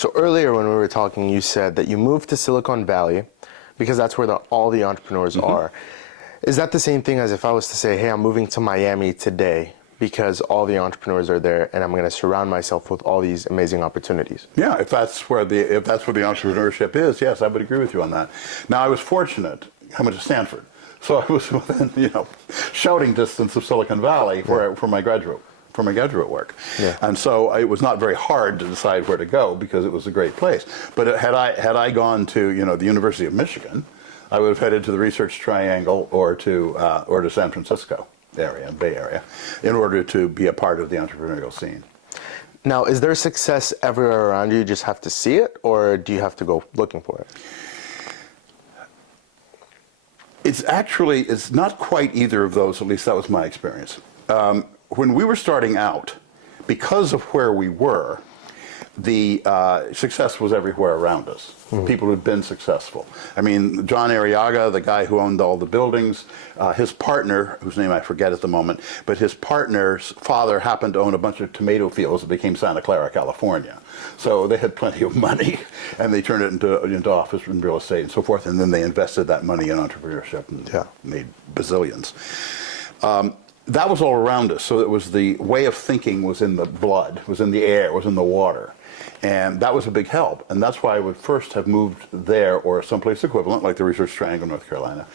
So earlier when we were talking, you said that you moved to Silicon Valley because that's where all the entrepreneurs are. Is that the same thing as if I was to say, hey, I'm moving to Miami today because all the entrepreneurs are there and I'm going to surround myself with all these amazing opportunities? Yeah, if that's where the entrepreneurship is, yes, I would agree with you on that. Now, I was fortunate. I went to Stanford, so I was within shouting distance of Silicon Valley for my graduate work. Yeah. And so it was not very hard to decide where to go because it was a great place. But had I gone to the University of Michigan, I would have headed to the Research Triangle or to San Francisco area, Bay Area, in order to be a part of the entrepreneurial scene. Now, is there success everywhere around you? You just have to see it, or do you have to go looking for it? It's not quite either of those, at least that was my experience. When we were starting out, because of where we were, the success was everywhere around us. People who had been successful. I mean, John Arriaga, the guy who owned all the buildings, his partner, whose name I forget at the moment, but his partner's father happened to own a bunch of tomato fields that became Santa Clara, California. So they had plenty of money, and they turned it into office and real estate and so forth, and then they invested that money in entrepreneurship and made bazillions. That was all around us, so it was the way of thinking was in the blood, was in the air, was in the water. And that was a big help. And that's why I would first have moved there or someplace equivalent, like the Research Triangle, North Carolina,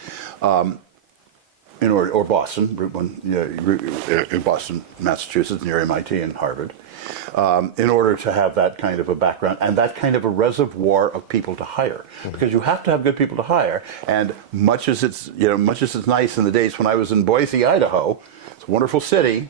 or Boston, Route 1, in Boston, Massachusetts, near MIT and Harvard, in order to have that kind of a background and that kind of a reservoir of people to hire. Because you have to have good people to hire. And much as it's nice in the days when I was in Boise, Idaho, it's a wonderful city,